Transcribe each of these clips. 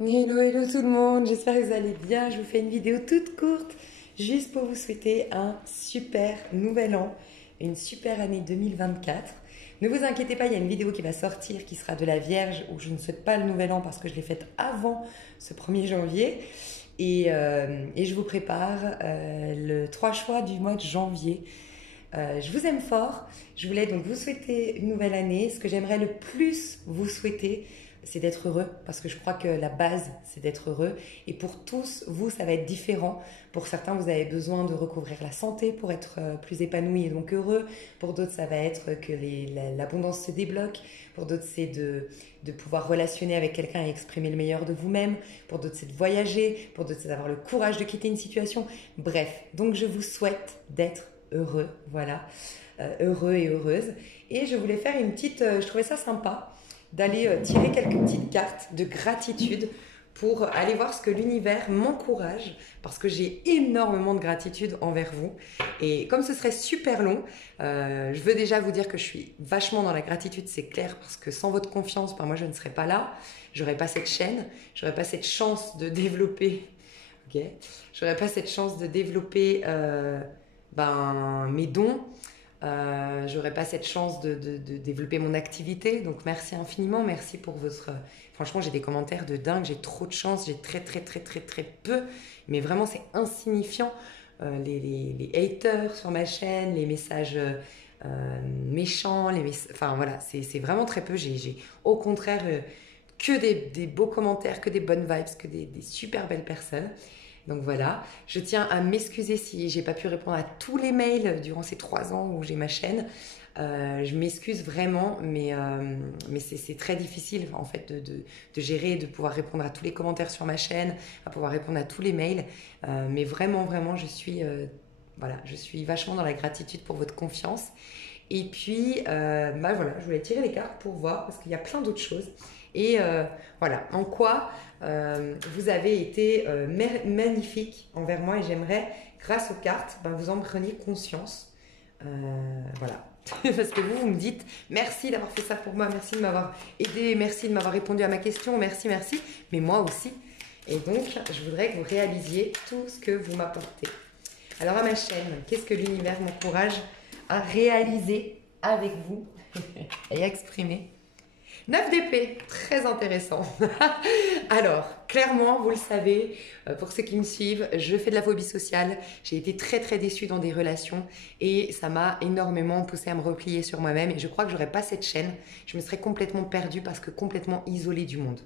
Hello, hello tout le monde, j'espère que vous allez bien. Je vous fais une vidéo toute courte, juste pour vous souhaiter un super nouvel an, une super année 2024. Ne vous inquiétez pas, il y a une vidéo qui va sortir qui sera de la Vierge, où je ne souhaite pas le nouvel an parce que je l'ai faite avant ce 1er janvier. Et je vous prépare le 3 choix du mois de janvier. Je vous aime fort, je voulais donc vous souhaiter une nouvelle année. Ce que j'aimerais le plus vous souhaiter, c'est d'être heureux, parce que je crois que la base, c'est d'être heureux. Et pour tous, vous, ça va être différent. Pour certains, vous avez besoin de recouvrir la santé pour être plus épanoui et donc heureux. Pour d'autres, ça va être que l'abondance se débloque. Pour d'autres, c'est de pouvoir relationner avec quelqu'un et exprimer le meilleur de vous-même. Pour d'autres, c'est de voyager. Pour d'autres, c'est d'avoir le courage de quitter une situation. Bref, donc je vous souhaite d'être heureux, voilà, heureux et heureuse. Et je voulais faire une petite, je trouvais ça sympa d'aller tirer quelques petites cartes de gratitude pour aller voir ce que l'univers m'encourage, parce que j'ai énormément de gratitude envers vous. Et comme ce serait super long, je veux déjà vous dire que je suis vachement dans la gratitude, c'est clair, parce que sans votre confiance, ben moi je ne serais pas là, j'aurais pas cette chaîne, j'aurais pas cette chance de développer, ok, j'aurais pas cette chance de développer mes dons. J'aurais pas cette chance de développer mon activité. Donc merci infiniment, merci pour votre... Franchement, j'ai des commentaires de dingue, j'ai trop de chance, j'ai très peu, mais vraiment c'est insignifiant. Les haters sur ma chaîne, les messages méchants, enfin voilà, c'est vraiment très peu. J'ai au contraire que des beaux commentaires, que des bonnes vibes, que des super belles personnes. Donc voilà, je tiens à m'excuser si j'ai pas pu répondre à tous les mails durant ces 3 ans où j'ai ma chaîne. Je m'excuse vraiment, mais c'est très difficile en fait de gérer, de pouvoir répondre à tous les commentaires sur ma chaîne, à pouvoir répondre à tous les mails. Mais vraiment, voilà, je suis vachement dans la gratitude pour votre confiance. Et puis, voilà, je voulais tirer les cartes pour voir, parce qu'il y a plein d'autres choses. Et voilà, en quoi vous avez été magnifique envers moi, et j'aimerais, grâce aux cartes, vous en preniez conscience. Voilà. Parce que vous me dites merci d'avoir fait ça pour moi, merci de m'avoir aidé, merci de m'avoir répondu à ma question, merci, mais moi aussi. Et donc, je voudrais que vous réalisiez tout ce que vous m'apportez. Alors, à ma chaîne, qu'est-ce que l'univers m'encourage à réaliser avec vous et à exprimer? 9 d'épée, très intéressant. Alors, clairement, vous le savez, pour ceux qui me suivent, je fais de la phobie sociale. J'ai été très déçue dans des relations et ça m'a énormément poussée à me replier sur moi-même. Et je crois que j'aurais pas cette chaîne, je me serais complètement perdue parce que complètement isolée du monde.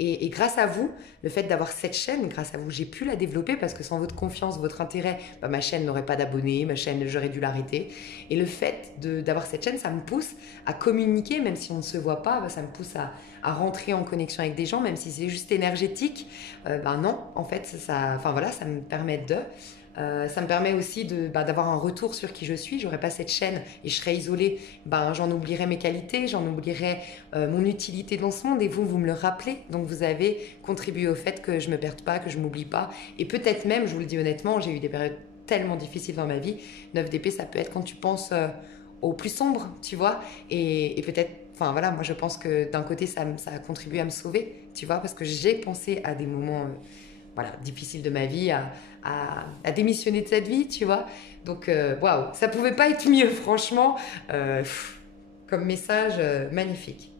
Et grâce à vous, le fait d'avoir cette chaîne, grâce à vous, j'ai pu la développer parce que sans votre confiance, votre intérêt, ma chaîne n'aurait pas d'abonnés, ma chaîne, j'aurais dû l'arrêter. Et le fait d'avoir cette chaîne, ça me pousse à communiquer, même si on ne se voit pas, ça me pousse à rentrer en connexion avec des gens, même si c'est juste énergétique. Non, en fait, ça me permet de... ça me permet aussi d'avoir un retour sur qui je suis. J'aurais pas cette chaîne et je serais isolée, j'en oublierais mes qualités, j'en oublierais mon utilité dans ce monde, et vous me le rappelez. Donc vous avez contribué au fait que je me perde pas, que je m'oublie pas. Et peut-être même, je vous le dis honnêtement, j'ai eu des périodes tellement difficiles dans ma vie. 9 d'épée, ça peut être quand tu penses au plus sombre, tu vois. Et peut-être, enfin voilà, moi je pense que d'un côté ça a contribué à me sauver, tu vois, parce que j'ai pensé à des moments voilà, difficiles de ma vie, à démissionner de cette vie, tu vois. Donc, waouh, ça pouvait pas être mieux, franchement. Comme message, magnifique.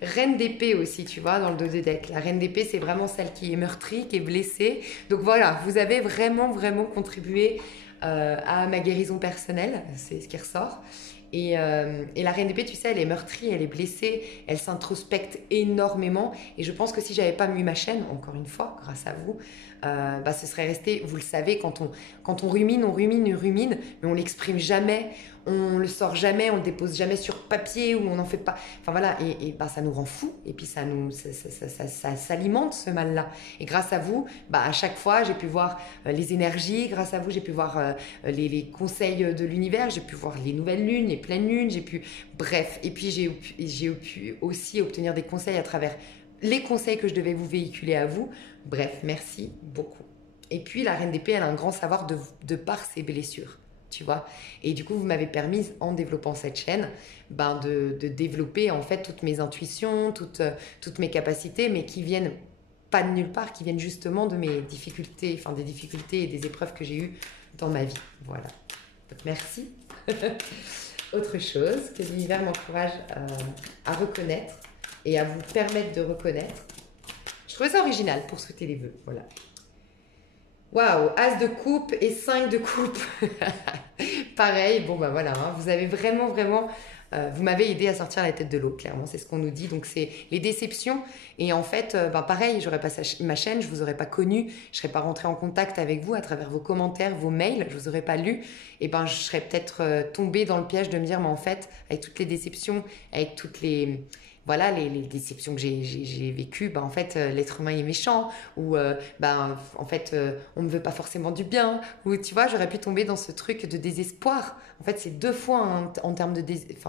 Reine d'épée aussi, tu vois, dans le dos de deck. La reine d'épée, c'est vraiment celle qui est meurtrie, qui est blessée. Donc voilà, vous avez vraiment contribué à ma guérison personnelle, c'est ce qui ressort. Et la reine d'épée, tu sais, elle est meurtrie, elle est blessée, elle s'introspecte énormément. Et je pense que si j'avais pas mis ma chaîne, encore une fois, grâce à vous, ce serait resté, vous le savez, quand on rumine, mais on l'exprime jamais, on le sort jamais, on le dépose jamais sur papier, ou on n'en fait pas. Enfin voilà, et ça nous rend fous, et puis ça s'alimente ce mal-là. Et grâce à vous, à chaque fois, j'ai pu voir les énergies, grâce à vous, j'ai pu voir les conseils de l'univers, j'ai pu voir les nouvelles lunes, les pleines lunes, bref, et puis j'ai pu aussi obtenir des conseils à travers les conseils que je devais vous véhiculer à vous. Bref, merci beaucoup. Et puis la reine d'épée, elle a un grand savoir de par ses blessures. tu vois. Et du coup, vous m'avez permis, en développant cette chaîne, ben de développer en fait toutes mes intuitions, toutes mes capacités, mais qui viennent pas de nulle part, qui viennent justement de mes difficultés, enfin des difficultés et des épreuves que j'ai eues dans ma vie. Voilà. Donc merci. Autre chose que l'univers m'encourage à reconnaître et à vous permettre de reconnaître. Je trouvais ça original pour souhaiter les vœux. Voilà. Waouh, As de coupe et 5 de coupe. Pareil, bon bah voilà, hein, vous avez vraiment, vous m'avez aidé à sortir la tête de l'eau, clairement, c'est ce qu'on nous dit. Donc c'est les déceptions. Et en fait, pareil, j'aurais pas ma chaîne, je vous aurais pas connu, je serais pas rentrée en contact avec vous à travers vos commentaires, vos mails, je vous aurais pas lu. Et ben je serais peut-être tombée dans le piège de me dire, mais en fait, avec toutes les déceptions, avec toutes les... Voilà, les déceptions que j'ai vécues, en fait, l'être humain est méchant, ou en fait, on ne veut pas forcément du bien, ou tu vois, j'aurais pu tomber dans ce truc de désespoir. En fait, c'est deux fois en termes de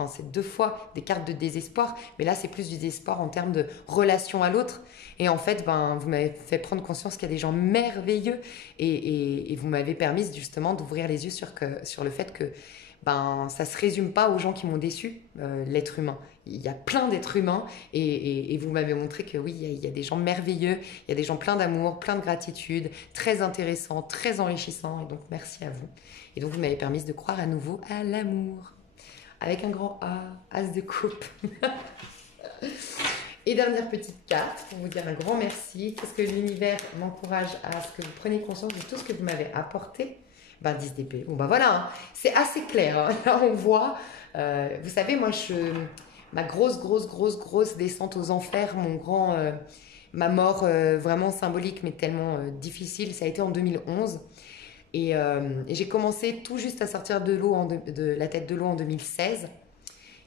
c'est deux fois des cartes de désespoir, mais là, c'est plus du désespoir en termes de relation à l'autre. Et en fait, vous m'avez fait prendre conscience qu'il y a des gens merveilleux, et vous m'avez permis justement d'ouvrir les yeux sur le fait que ça se résume pas aux gens qui m'ont déçu, l'être humain. Il y a plein d'êtres humains et vous m'avez montré que oui, il y a des gens merveilleux, il y a des gens pleins d'amour, plein de gratitude, très intéressants, très enrichissants. Et donc, merci à vous. Et donc, vous m'avez permis de croire à nouveau à l'amour. Avec un grand A, As de coupe. Et dernière petite carte pour vous dire un grand merci. Qu'est-ce que l'univers m'encourage à ce que vous preniez conscience de tout ce que vous m'avez apporté? 10 d'épée. Bon, voilà, hein. C'est assez clair. Hein. Là, on voit. Vous savez, moi, ma grosse descente aux enfers, ma mort vraiment symbolique, mais tellement difficile, ça a été en 2011. Et j'ai commencé tout juste à sortir de la tête de l'eau en 2016.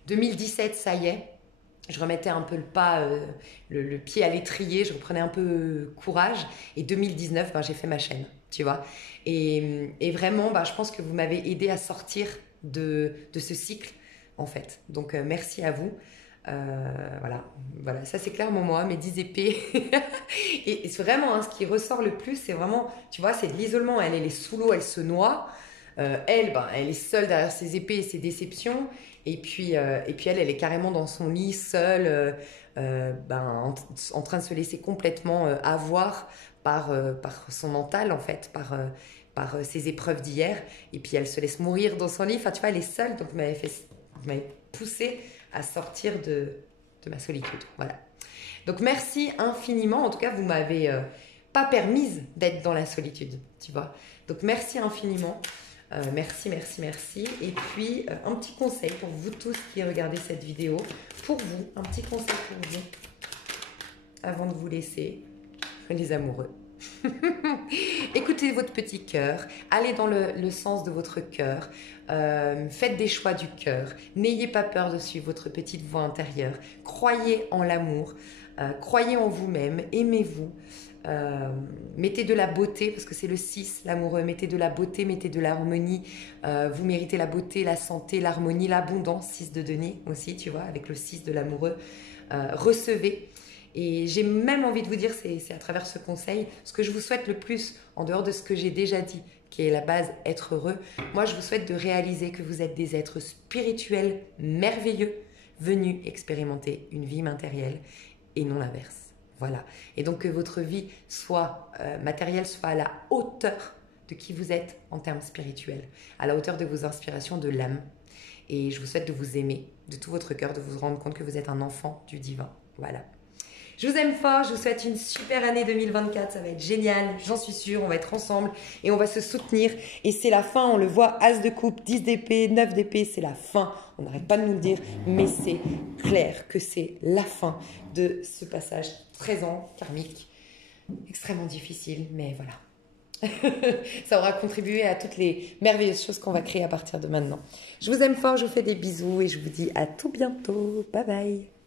2017, ça y est. Je remettais un peu le pied à l'étrier, je reprenais un peu courage. Et 2019, j'ai fait ma chaîne, tu vois. Et vraiment, je pense que vous m'avez aidé à sortir de ce cycle, en fait. Donc, merci à vous. Voilà, ça c'est clairement moi, mes 10 épées. Et c'est vraiment, hein, ce qui ressort le plus, c'est vraiment, tu vois, c'est de l'isolement. Elle est sous l'eau, elle se noie. Elle est seule derrière ses épées et ses déceptions. Et puis elle est carrément dans son lit, seule, en train de se laisser complètement avoir par son mental, en fait, par ses épreuves d'hier. Et puis elle se laisse mourir dans son lit. Enfin, tu vois, elle est seule. Donc, vous m'avez poussé à sortir de ma solitude. Voilà. Donc, merci infiniment. En tout cas, vous m'avez pas permise d'être dans la solitude, tu vois. Donc, merci infiniment. Merci. Et puis, un petit conseil pour vous tous qui regardez cette vidéo. Pour vous, un petit conseil pour vous. Avant de vous laisser, les amoureux. Écoutez votre petit cœur. Allez dans le sens de votre cœur. Faites des choix du cœur. N'ayez pas peur de suivre votre petite voix intérieure. Croyez en l'amour. Croyez en vous-même. Aimez-vous. Mettez de la beauté, parce que c'est le 6, l'amoureux. Mettez de la beauté, mettez de l'harmonie. Vous méritez la beauté, la santé, l'harmonie, l'abondance. 6 de denier aussi, tu vois, avec le 6 de l'amoureux. Recevez. Et j'ai même envie de vous dire, c'est à travers ce conseil, ce que je vous souhaite le plus, en dehors de ce que j'ai déjà dit, qui est la base, être heureux. Moi, je vous souhaite de réaliser que vous êtes des êtres spirituels merveilleux, venus expérimenter une vie matérielle et non l'inverse. Voilà. Et donc que votre vie soit matérielle, soit à la hauteur de qui vous êtes en termes spirituels, à la hauteur de vos inspirations de l'âme. Et je vous souhaite de vous aimer de tout votre cœur, de vous rendre compte que vous êtes un enfant du divin. Voilà. Je vous aime fort, je vous souhaite une super année 2024, ça va être génial, j'en suis sûre, on va être ensemble et on va se soutenir. Et c'est la fin, on le voit, As de coupe, 10 d'épée, 9 d'épée, c'est la fin. On n'arrête pas de nous le dire, mais c'est clair que c'est la fin de ce passage 13 ans karmique, extrêmement difficile, mais voilà. Ça aura contribué à toutes les merveilleuses choses qu'on va créer à partir de maintenant. Je vous aime fort, je vous fais des bisous et je vous dis à tout bientôt. Bye bye.